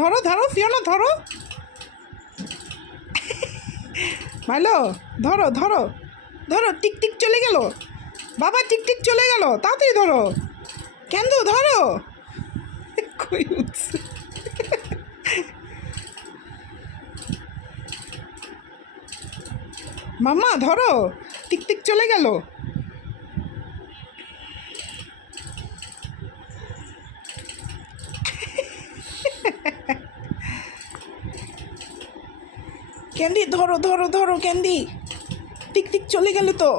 ধরো ধরো ফিওনা ধরো। মাইলো ধরো ধরো ধরো, টিকটিক চলে গেল বাবা, টিকটিক চলে গেল, তাড়াতাড়ি ধরো। কেন্দু ধরো। কই উঠছে। মাম্মা ধরো, টিকটিক চলে গেল। ক্যান্ডি ধরো ধরো ধরো ক্যান্ডি, টিকটিক চলে গেল তো।